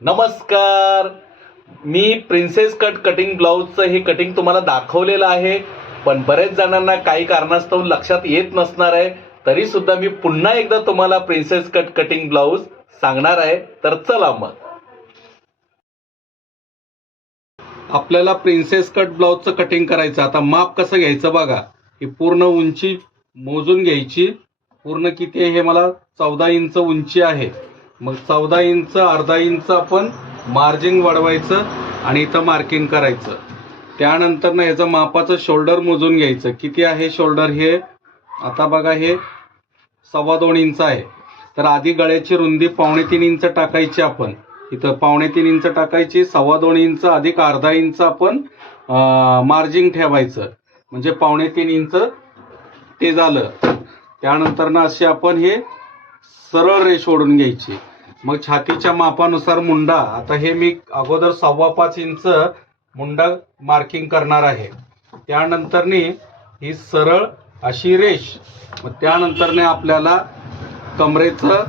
नमस्कार. मी princess cut cutting ब्लाऊजचं हे cutting तुम्हाला दाखवलेलं आहे, पण बरेच जणांना काही कारणास्तव लक्षात येत नसणार आहे. तरी सुद्धा मी पुन्हा एकदा तुम्हाला प्रिन्सेस कट कटिंग ब्लाऊज सांगणार आहे. तर चला मग. आपल्याला प्रिन्सेस कट ब्लाऊजचं कटिंग करायचं. आता माप कसं घ्यायचं बघा. ही पूर्ण उंची मोजून घ्यायची. पूर्ण किती आहे हे मला 14 इंच उंची आहे. मग 14 इंच अर्धा इंच आपण मार्जिन वाढवायचं आणि इथं मार्किंग करायचं. त्यानंतर ना याचं मापाचं शोल्डर मोजून घ्यायचं. किती आहे शोल्डर हे आता बघा, हे 2.25 इंच आहे. तर आधी गळ्याची रुंदी 2.25 इंच टाकायची. आपण इथं 2.25 इंच टाकायची. 2.25 इंच अधिक अर्धा इंच आपण मार्जिन ठेवायचं, म्हणजे 2.25 इंच ते झालं. त्यानंतर ना असे आपण हे सरळ रेष ओढून घ्यायची. मग छातीच्या मापानुसार मुंडा, आता हे मी अगोदर 5.25 इंच मुंडा मार्किंग करणार आहे. त्यानंतर ही सरळ अशी रेष. मग त्यानंतर आपल्याला कमरेचं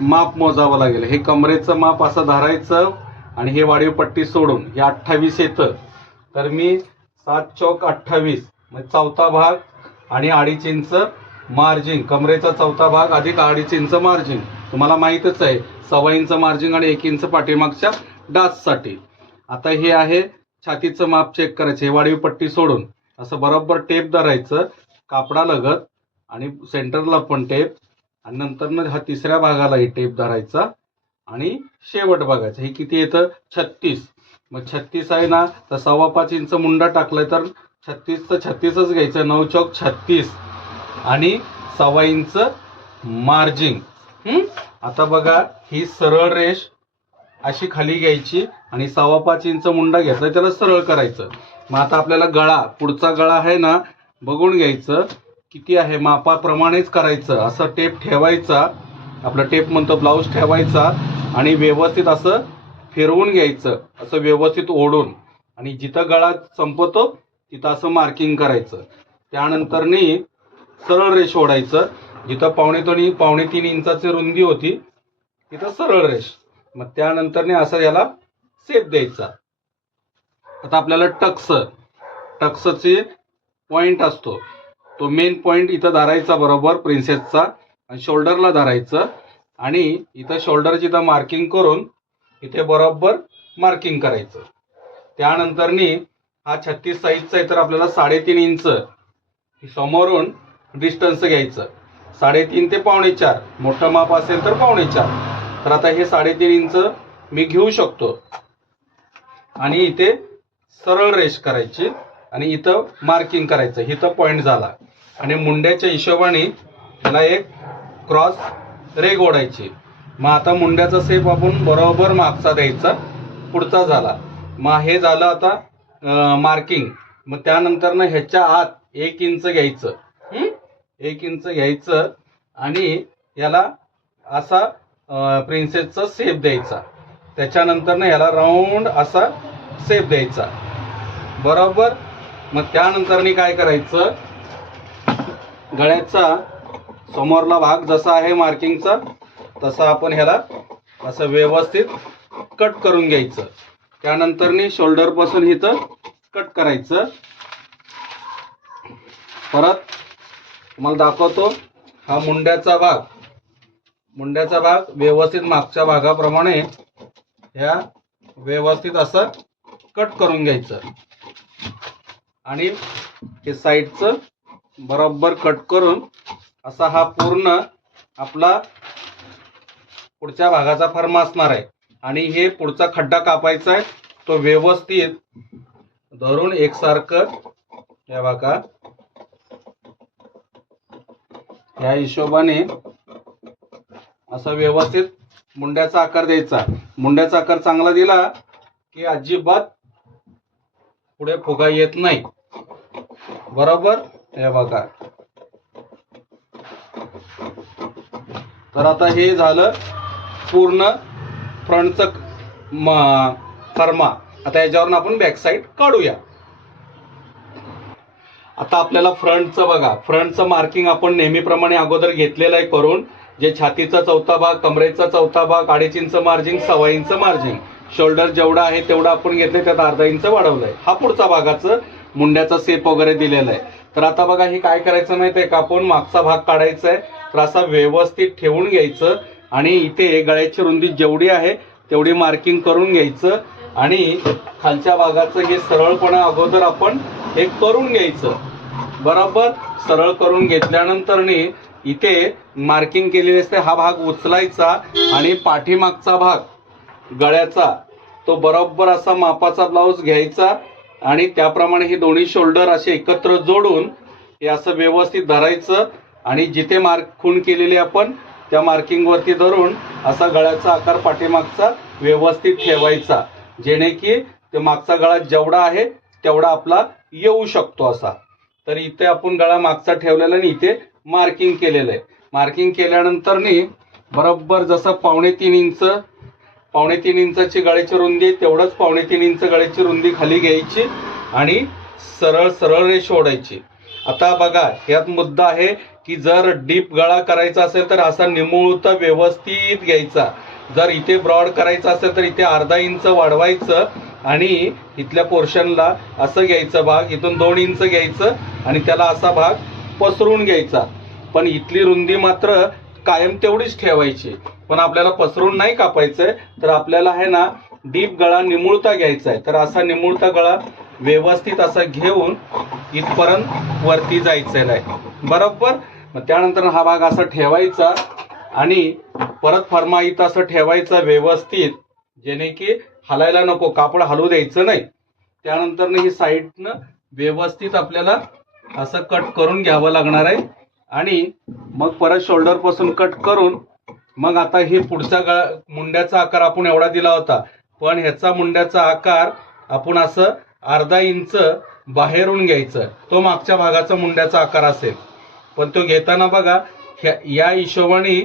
माप मोजावं लागेल. हे कमरेचं माप असं धरायचं आणि हे वाढीव पट्टी सोडून हे 28 येतं. तर मी 7 चौक 28 म्हणजे चौथा भाग आणि 2.5 इंच मार्जिन. कमरेचा चौथा भाग अधिक 2.5 इंच मार्जिन. तुम्हाला माहीतच आहे, 1.25 इंच मार्जिन आणि 1 इंच पाठीमागच्या डाचसाठी. आता हे आहे छातीचं माप चेक करायचं. हे वाढीव पट्टी सोडून असं बरोबर टेप धरायचं कापडा लगत आणि सेंटरला पण टेप, आणि नंतर हा तिसऱ्या भागालाही टेप धरायचा आणि शेवट बघायचं. हे किती येतं 36. मग 36 आहे ना, तर 5.25 इंच मुंडा टाकलाय तर 36 तर 36च घ्यायचं. 9 चौक 36 आणि 1.25 इंच मार्जिन. आता बघा, ही सरळ रेष अशी खाली घ्यायची आणि 5.25 इंच मुंडा घेतला त्याला सरळ करायचं. मग आता आपल्याला गळा, पुढचा गळा आहे ना बघून घ्यायचं किती आहे, मापाप्रमाणेच करायचं. असं टेप ठेवायचा, आपला टेप म्हणतो ब्लाऊज ठेवायचा आणि व्यवस्थित असं फिरवून घ्यायचं, असं व्यवस्थित ओढून, आणि जिथं गळा संपतो तिथं असं मार्किंग करायचं. त्यानंतर सरळ रेष ओढायचं. जिथं 2.25 इंचाची रुंदी होती तिथं सरळ रेष. मग त्यानंतर असं याला शेप द्यायचा. आता आपल्याला टक्सचे पॉइंट असतो, तो मेन पॉइंट इथं धरायचा बरोबर प्रिन्सेसचा, आणि शोल्डरला धरायचं आणि इथं शोल्डरची इथं मार्किंग करून इथे बरोबर मार्किंग करायचं. त्यानंतर हा 36 साईजचा आहे तर आपल्याला 3.5 इंच समोरून डिस्टन्स घ्यायचं. 3.5 ते 4.25, मोठं माप असेल तर 4.25. तर आता हे 3.5 इंच मी घेऊ शकतो आणि इथे सरळ रेष करायची आणि इथं मार्किंग करायचं. इथं पॉइंट झाला आणि मुंड्याच्या हिशोबाने त्याला एक क्रॉस रेघ ओढायची. मग आता मुंड्याचा शेप आपण बरोबर मागचा द्यायचा, पुढचा झाला. मग हे झालं आता मार्किंग. मग त्यानंतर ह्याच्या आत 1 इंच घ्यायचं. 1 इंच घ्यायचं आणि याला असा प्रिन्सेसचा शेप द्यायचा. त्याच्यानंतर याला राऊंड असा शेप द्यायचा बरोबर. मग त्यानंतर काय करायचं, गळ्याचा समोरला भाग जसा आहे मार्किंगचा तसा आपण ह्याला असं व्यवस्थित कट करून घ्यायचं. त्यानंतर शोल्डर पासून इथं कट करायचं. परत तुम्हाला दाखवतो, हा मुंड्याचा भाग व्यवस्थित मागच्या भागाप्रमाणे ह्या व्यवस्थित असं कट करून घ्यायचं आणि हे साईडचं बरोबर कट करून असा हा पूर्ण आपला पुढच्या भागाचा फर्मा असणार आहे. आणि हे पुढचा खड्डा कापायचा आहे, तो व्यवस्थित धरून एकसारखं या बघा या हिशोबाने असा व्यवस्थित मुंड्याचा आकार द्यायचा. मुंड्याचा आकार चांगला दिला की अजिबात पुढे फुगा येत नाही बरोबर. हे बघा, तर आता हे झालं पूर्ण फ्रंटचं फर्मा. आता याच्यावरून आपण बॅक साईड काढूया. आता आपल्याला फ्रंटचं बघा, फ्रंटचं मार्किंग आपण नेहमीप्रमाणे अगोदर घेतलेलं आहे करून. जे छातीचा चौथा भाग, कमरेचा चौथा भाग, 2.5 inch margin, 1.25 inch margin, shoulder जेवढा आहे तेवढा आपण घेतलंय, त्यात अर्धा इंच वाढवलंय. हा पुढचा भागाचं मुंड्याचा सेप वगैरे दिलेला आहे. तर आता बघा हे काय करायचं माहितीये का, आपण मागचा भाग काढायचा आहे. तर असा व्यवस्थित ठेवून घ्यायचं आणि इथे गळ्याची रुंदी जेवढी आहे तेवढी मार्किंग करून घ्यायचं आणि खालच्या भागाचं हे सरळपणा अगोदर आपण हे करून घ्यायचं. बरोबर सरळ करून घेतल्यानंतर इथे मार्किंग केलेली असते, हा भाग उचलायचा आणि पाठीमागचा भाग गळ्याचा तो बरोबर असा मापाचा ब्लाऊज घ्यायचा आणि त्याप्रमाणे हे दोन्ही शोल्डर असे एकत्र जोडून हे असं व्यवस्थित धरायचं आणि जिथे खूण केलेली आपण त्या मार्किंग वरती धरून असा गळ्याचा आकार पाठीमागचा व्यवस्थित ठेवायचा, जेणे की ते मागचा गळा जेवढा आहे तेवढा आपला येऊ शकतो असा. तर इथे आपण गळा मागचा ठेवलेला आणि इथे मार्किंग केलेलं आहे. मार्किंग केल्यानंतर बरोबर जसं 3.5 इंचाची गळ्याची रुंदी तेवढंच 3.5 इंच गळ्याची रुंदी खाली घ्यायची आणि सरळ सरळ रेष ओढायची. आता बघा यात मुद्दा आहे की जर डीप गळा करायचा असेल तर असा निमुळता व्यवस्थित घ्यायचा. जर इथे ब्रॉड करायचा असेल तर इथे अर्धा इंच वाढवायचं आणि इथल्या पोर्शनला असं घ्यायचं, भाग इथून 2 इंच घ्यायचं आणि त्याला असा भाग पसरून घ्यायचा. पण इथली रुंदी मात्र कायम तेवढीच ठेवायची, पण आपल्याला पसरून नाही कापायचंय. तर आपल्याला आहे ना डीप गळा निमुळता घ्यायचा आहे. तर असा निमुळता गळा व्यवस्थित असा घेऊन इथपर्यंत वरती जायचं आहे बरोबर. मग त्यानंतर हा भाग असा ठेवायचा आणि परत फर्मा इथं असं ठेवायचा व्यवस्थित, जेणे की हलायला नको, कापड हलू द्यायचं नाही. त्यानंतर ही साईडनं व्यवस्थित आपल्याला असं कट करून घ्यावं लागणार आहे आणि मग परत शोल्डर पासून कट करून मग आता हे पुढचा मुंड्याचा आकार आपण एवढा दिला होता, पण ह्याचा मुंड्याचा आकार आपण असं अर्धा इंच बाहेरून घ्यायचं. तो मागच्या भागाचा मुंड्याचा आकार असेल, पण तो घेताना बघा या हिशोबाने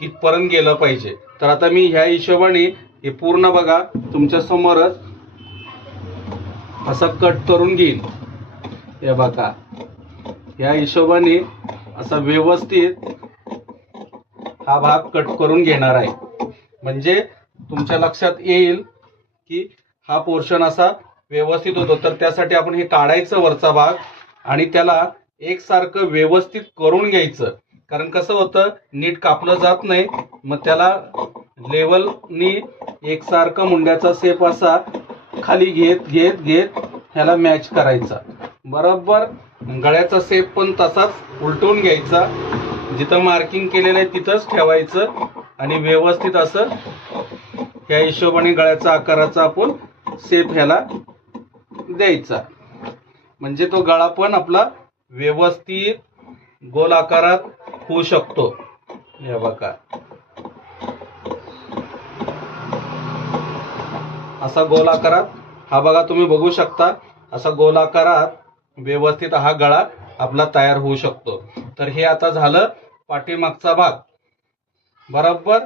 इथपर्यंत गेलं पाहिजे. तर आता मी ह्या हिशोबाने हे पूर्ण बघा तुमच्या समोरच असं कट करून घेईन. हे बघा या हिशोबाने असा व्यवस्थित हा भाग कट करून घेणार आहे, म्हणजे तुमच्या लक्षात येईल की हा पोर्शन असा व्यवस्थित होतो. तर त्यासाठी आपण हे काढायचं वरचा भाग आणि त्याला एकसारखं व्यवस्थित करून घ्यायचं, कारण कसं होतं नीट कापलं जात नाही. मग त्याला लेवलनी एकसारखं मुंड्याचा सेप असा खाली घेत घेत घेत ह्याला मॅच करायचा बरोबर. गळ्याचा सेप पण तसाच उलटून घ्यायचा, जिथं मार्किंग केलेलं आहे तिथंच ठेवायचं आणि व्यवस्थित असं ह्या हिशोबाने गळ्याचा आकाराचा आपण सेप ह्याला द्यायचा, म्हणजे तो गळा पण आपला व्यवस्थित गोल आकारात होऊ शकतो. हे बघा असा गोल आकारात, हा बघा तुम्ही बघू शकता असा गोल आकारात व्यवस्थित हा गळा आपला तयार होऊ शकतो. तर हे आता झालं पाठीमागचा भाग बरोबर.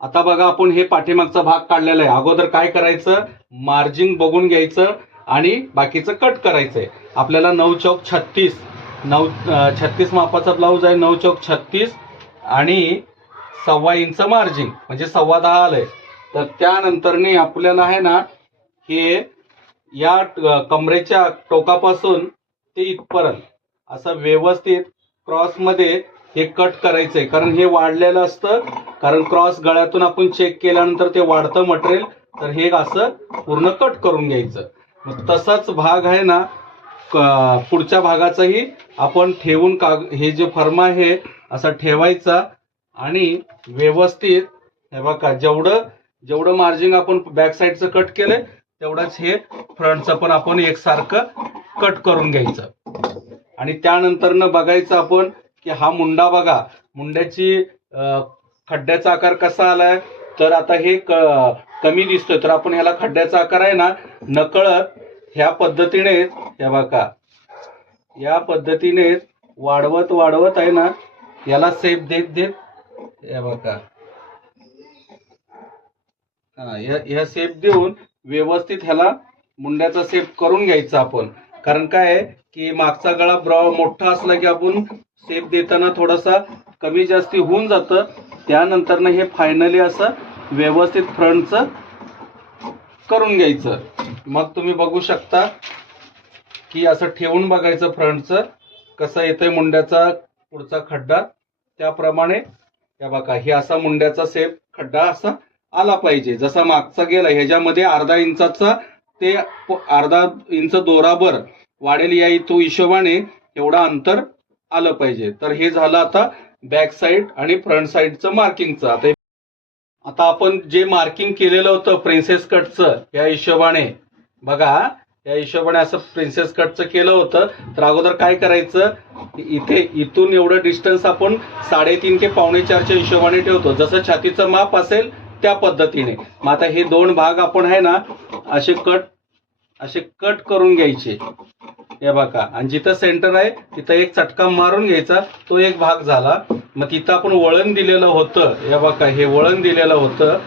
आता बघा आपण हे पाठीमागचा भाग काढलेला आहे. अगोदर काय करायचं, मार्जिन बघून घ्यायचं आणि बाकीचं कट करायचंय. आपल्याला 9 चौक 36 मापाचा ब्लाऊज आहे. 9 चौक 36 आणि 1.25 इंच मार्जिन म्हणजे 10.15 आलंय. तर त्यानंतर आपल्याला आहे ना हे या कमरेच्या टोकापासून ते इथपर्यंत असं व्यवस्थित क्रॉस मध्ये हे कट करायचंय, कारण हे वाढलेलं असतं. कारण क्रॉस गळ्यातून आपण चेक केल्यानंतर ते वाढतं मटेरियल, तर हे असं पूर्ण कट करून घ्यायचं. मग तसाच भाग आहे ना पुढच्या भागाचाही आपण ठेवून हे जे फर्मा आहे असा ठेवायचा आणि व्यवस्थित हे बघा जेवढं मार्जिन आपण बॅक साईडचं कट केलंय तेवढंच हे फ्रंटचं पण आपण एकसारखं कट करून घ्यायचं. आणि त्यानंतर बघायचं आपण की हा मुंडा बघा, मुंड्याची खड्ड्याचा आकार कसा आलाय. तर आता हे कमी दिसतोय, तर आपण ह्याला खड्ड्याचा आकार आहे ना नकळत ह्या पद्धतीने हे बघा या पद्धतीने वाढवत वाढवत आहे ना याला सेप देत देत हे बघा ह्या सेप देऊन व्यवस्थित ह्याला मुंड्याचा सेप करून घ्यायचा आपण. कारण काय आहे की मागचा गळा मोठा असला की आपण शेप देताना थोडासा कमी जास्ती होऊन जातं. त्यानंतर हे फायनली असं व्यवस्थित फ्रंटचं करून घ्यायचं. मग तुम्ही बघू शकता की असं ठेवून बघायचं फ्रंटचं कसं येतंय मुंड्याचा पुढचा खड्डा. त्याप्रमाणे हे बघा, हे असा मुंड्याचा शेप खड्डा असा आला पाहिजे जसा मागचा गेला. ह्याच्यामध्ये अर्धा इंचाचा ते अर्धा इंच दोराबर वाढेल या तो हिशोबाने एवढा अंतर आलं पाहिजे. तर हे झालं आता बॅक साईड आणि फ्रंट साईडचं मार्किंगचं. आता आपण जे मार्किंग केलेलं होतं प्रिन्सेस कटचं या हिशोबाने बघा, या हिशोबाने असं प्रिन्सेस कटचं केलं होतं. तर अगोदर काय करायचं, इथून एवढं डिस्टन्स आपण 3.5 ते 4.25च्या हिशोबाने ठेवतो. जसं छातीचं माप असेल त्या पद्धतीने. मग आता हे दोन भाग आपण आहे ना असे कट करून घ्यायचे. हे बघा, आणि जिथं सेंटर आहे तिथं एक चटका मारून घ्यायचा. तो एक भाग झाला. मग तिथं आपण वळण दिलेलं होतं. हे बघा, हे वळण दिलेलं होतं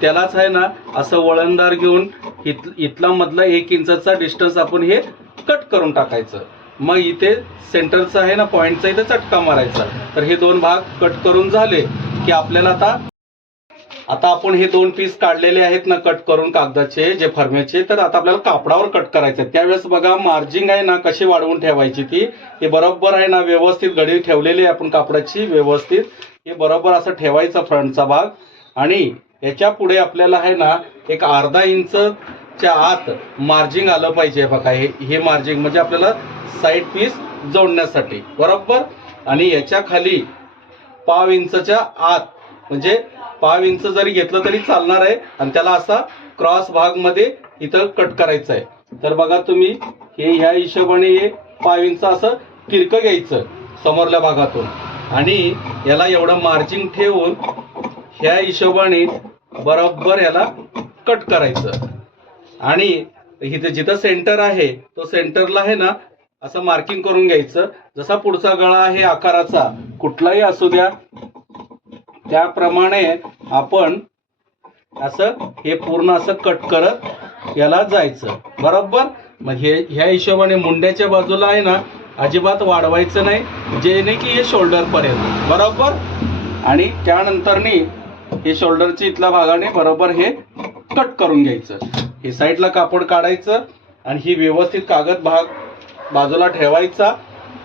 त्यालाच आहे ना असं वळणदार घेऊन इथला मधला 1 इंचाचा डिस्टन्स आपण हे कट करून टाकायचं. मग इथे सेंटरचा आहे ना पॉइंटचा इथं चटका मारायचा. तर हे दोन भाग कट करून झाले की आपल्याला आता आपण हे 2 पीस काढलेले आहेत ना कट करून कागदाचे जे फरम्याचे. तर आता आपल्याला कापडावर कट करायचं. त्यावेळेस बघा मार्जिंग आहे ना कशी वाढवून ठेवायची ती. हे बरोबर आहे ना व्यवस्थित घडी ठेवलेली आहे आपण कापडाची व्यवस्थित. हे बरोबर असं ठेवायचं फ्रंटचा भाग. आणि याच्या पुढे आपल्याला आहे ना एक अर्धा इंचच्या आत मार्जिंग आलं पाहिजे. बघा, हे मार्जिंग म्हणजे आपल्याला साईड पीस जोडण्यासाठी बरोबर. आणि याच्या खाली पाव इंचच्या आत म्हणजे पाव इंच जरी घेतलं तरी चालणार आहे. आणि त्याला असा क्रॉस भाग मध्ये इथं कट करायचं आहे. तर बघा तुम्ही हे ह्या हिशोबाने हे पाव इंच असं तिरकं घ्यायचं समोरल्या भागातून. आणि याला एवढं मार्जिंग ठेवून ह्या हिशोबाने बरोबर याला कट करायचं. आणि इथे जिथं सेंटर आहे तो सेंटरला आहे ना असं मार्किंग करून घ्यायचं. जसा पुढचा गळा आहे आकाराचा कुठलाही असू द्या त्याप्रमाणे आपण असं हे पूर्ण असं कट करत याला जायचं बरोबर. मग ह्या हिशोबाने मुंड्याच्या बाजूला आहे ना अजिबात वाढवायचं नाही, जेणे की हे शोल्डर पर्यंत बरोबर. आणि त्यानंतरनी हे शोल्डरच्या इथल्या भागाने बरोबर हे कट करून घ्यायचं. हे साईडला कापड काढायचं आणि ही व्यवस्थित कागद भाग बाजूला ठेवायचा.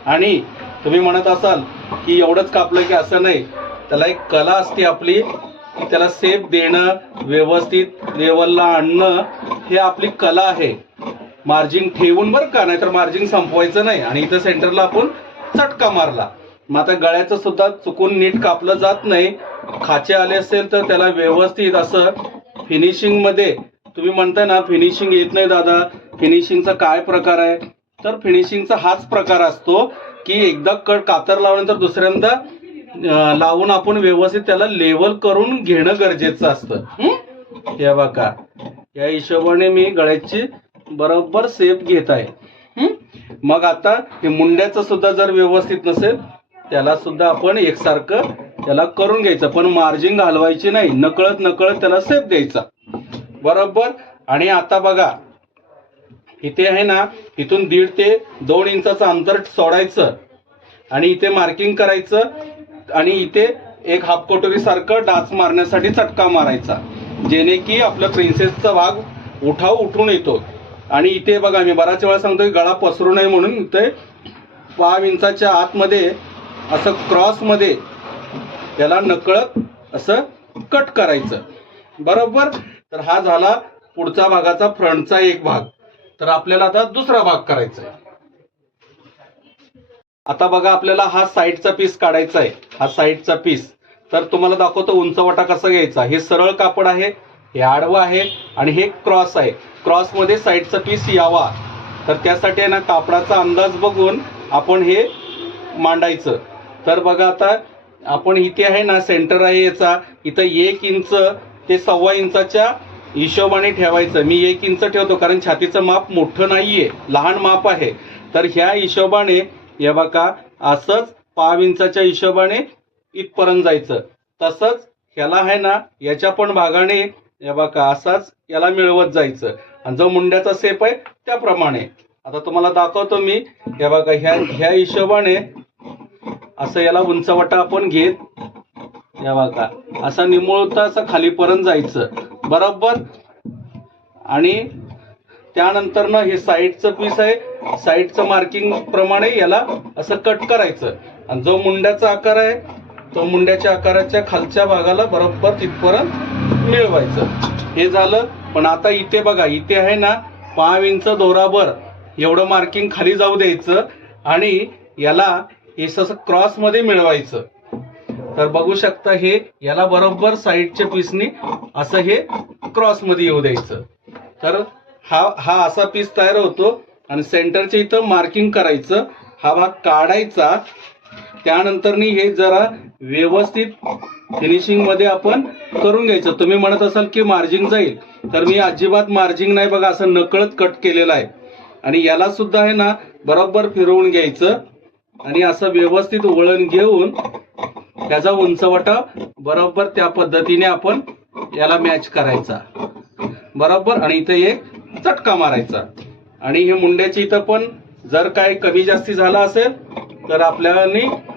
आणि तुम्ही म्हणत असाल की एवढंच कापलं की असं नाही, त्याला एक कला असते आपली की त्याला शेप देणं व्यवस्थित लेवलला आणणं हे आपली कला आहे. मार्जिंग ठेवून बरं का, नाहीतर मार्जिंग संपवायचं नाही. आणि इथं सेंटरला आपण चटका मारला. मग आता गळ्याचं सुद्धा चुकून नीट कापलं जात नाही. खाचे आले असेल तर त्याला व्यवस्थित असं फिनिशिंग मध्ये तुम्ही म्हणताय ना फिनिशिंग येत नाही दादा, फिनिशिंगचा काय प्रकार आहे. तर फिनिशिंगचा हाच प्रकार असतो की एकदा कातर लावल्यानंतर दुसऱ्यांदा लावून आपण व्यवस्थित त्याला लेवल करून घेणं गरजेचं असतं. हे बघा, या हिशोबाने मी गळ्याची बरोबर शेप घेत आहे. मग आता हे मुंड्याचं सुद्धा जर व्यवस्थित नसेल त्याला सुद्धा आपण एकसारखं त्याला करून घ्यायचं. पण मार्जिंग घालवायची नाही, नकळत त्याला शेप द्यायचा बरोबर. आणि आता बघा इथे आहे ना इथून 1.5 ते 2 इंचाचं अंतर सोडायचं आणि इथे मार्किंग करायचं. आणि इथे एक हाफ कटोरी सारखं डाच मारण्यासाठी चटका मारायचा, जेणे की आपल्या प्रिन्सेसचा भाग उठून येतो. आणि इथे बघा मी बराच वेळा सांगतोय गळा पसरू नये म्हणून इथे पाव इंचाच्या आतमध्ये असं क्रॉस मध्ये त्याला नकळत असं कट करायचं बरोबर. तर हा झाला पुढचा भागाचा फ्रंटचा एक भाग. तर आपल्याला आता दुसरा भाग करायचा आहे. आता बघा आपल्याला हा साईडचा पीस काढायचा आहे. हा साईडचा पीस तर तुम्हाला दाखवतो उंचवटा कसा घ्यायचा. हे सरळ कापड आहे, हे आडवं आहे आणि हे क्रॉस आहे. क्रॉस मध्ये साईडचा पीस यावा तर त्यासाठी आहे ना कापडाचा अंदाज बघून आपण हे मांडायचं. तर बघा आता आपण इथे आहे ना सेंटर आहे याचा, इथं 1 इंच ते 1.25 इंचाच्या हिशोबाने ठेवायचं. मी 1 इंच ठेवतो कारण छातीचं माप मोठं नाहीये, लहान माप आहे. तर ह्या हिशोबाने हे बघा असंच पाव इंचाच्या हिशोबाने इथपर्यंत जायचं. तसंच ह्याला आहे ना याच्या पण भागाने हे बघा असाच याला मिळवत जायचं. आणि जो मुंड्याचा शेप आहे त्याप्रमाणे आता तुम्हाला दाखवतो मी. हे बघा ह्या हिशोबाने असं याला उंचवटा आपण घेत, या बघा असं निमुळता असं खालीपर्यंत जायचं बरोबर. आणि त्यानंतर ना हे साईडचं पीस आहे, साईडचं मार्किंग प्रमाणे याला असं कट करायचं. आणि जो मुंड्याचा आकार आहे तो मुंड्याच्या आकाराच्या खालच्या भागाला बरोबर तिथपर्यंत मिळवायचं. हे झालं. पण आता इथे बघा, इथे आहे ना 5 इंच दोराबर एवढं मार्किंग खाली जाऊ द्यायचं आणि याला हे असं क्रॉस मध्ये मिळवायचं. तर बघू शकता हे याला बरोबर साईडच्या पीसनी असं हे क्रॉस मध्ये येऊ द्यायचं. तर हा असा पीस तयार होतो. आणि सेंटरच्या इथं मार्किंग करायचं, हा भाग काढायचा. त्यानंतर हे जरा व्यवस्थित फिनिशिंग मध्ये आपण करून घ्यायचं. तुम्ही म्हणत असाल की मार्जिंग जाईल, तर मी अजिबात मार्जिंग नाही बघा, असं नकळत कट केलेलं आहे. आणि याला सुद्धा आहे ना बरोबर फिरवून घ्यायचं आणि असं व्यवस्थित वळण घेऊन त्याचा उंचवटा बरोबर त्या पद्धतीने आपण याला मॅच करायचा बरोबर. आणि इथे एक चटका मारायचा. आणि हे मुंड्याची इथं पण जर काय कमी जास्ती झाला असेल तर आपल्याला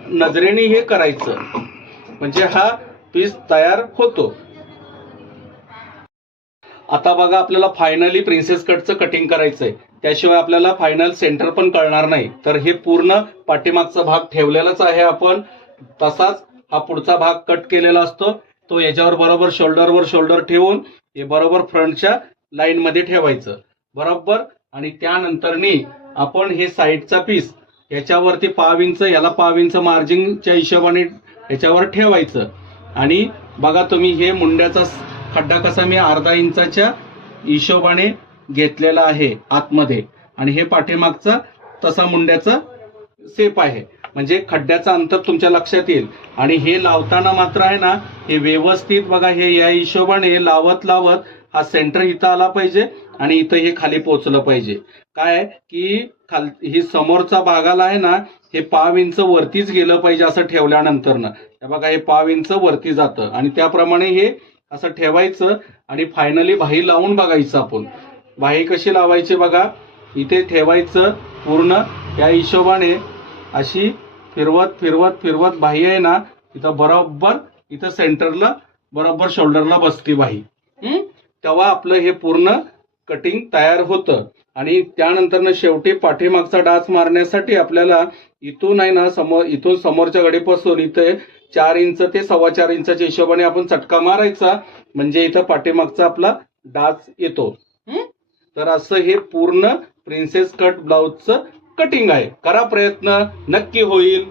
नजरेने हे करायचं, म्हणजे हा पीस तयार होतो. आता बघा आपल्याला फायनली प्रिन्सेस कटचं कटिंग करायचंय, त्याशिवाय आपल्याला फायनल सेंटर पण कळणार नाही. तर हे पूर्ण पाठीमागचा भाग ठेवलेलाच आहे आपण, तसाच हा पुढचा भाग कट केलेला असतो तो याच्यावर बरोबर शोल्डरवर शोल्डर ठेवून हे बरोबर फ्रंटच्या लाईन मध्ये ठेवायचं बरोबर. आणि त्यानंतर आपण हे साईडचा पीस याच्यावरती 5 इंच, याला 5 इंच मार्जिंगच्या हिशोबाने याच्यावर ठेवायचं. आणि बघा तुम्ही हे मुंड्याचा खड्डा कसा मी अर्धा इंचाच्या हिशोबाने घेतलेला आहे आतमध्ये, आणि हे पाठीमागचा तसा मुंड्याचा शेप आहे, म्हणजे खड्ड्याचा अंतर तुमच्या लक्षात येईल. आणि हे लावताना मात्र आहे ना हे व्यवस्थित बघा, हे या हिशोबाने लावत लावत हा सेंटर इथं आला पाहिजे आणि इथं हे खाली पोहोचलं पाहिजे. काय की ही समोरचा भागाला आहे ना हे 5 इंच वरतीच गेलं पाहिजे असं ठेवल्यानंतर ना बघा हे 5 इंच वरती जातं. आणि त्याप्रमाणे हे असं ठेवायचं. आणि फायनली बाही लावून बघायचं आपण. बाही कशी लावायची बघा, इथे ठेवायचं पूर्ण या हिशोबाने अशी फिरवत फिरवत फिरवत बाही आहे ना इथं बरोबर इथं सेंटरला बरोबर शोल्डरला बसती बाही. तेव्हा आपलं हे पूर्ण कटिंग तयार होतं. आणि त्यानंतर शेवटी पाठीमागचा डाच मारण्यासाठी आपल्याला इथून आहे ना इथून समोरच्या गडीपासून इथे 4 इंच ते 4.25 इंचाच्या हिशोबाने आपण चटका मारायचा, म्हणजे इथं पाठीमागचा आपला डाच येतो. तर असं हे पूर्ण प्रिन्सेस कट ब्लाउजचं कटिंग आहे. करा प्रयत्न, नक्की होईल.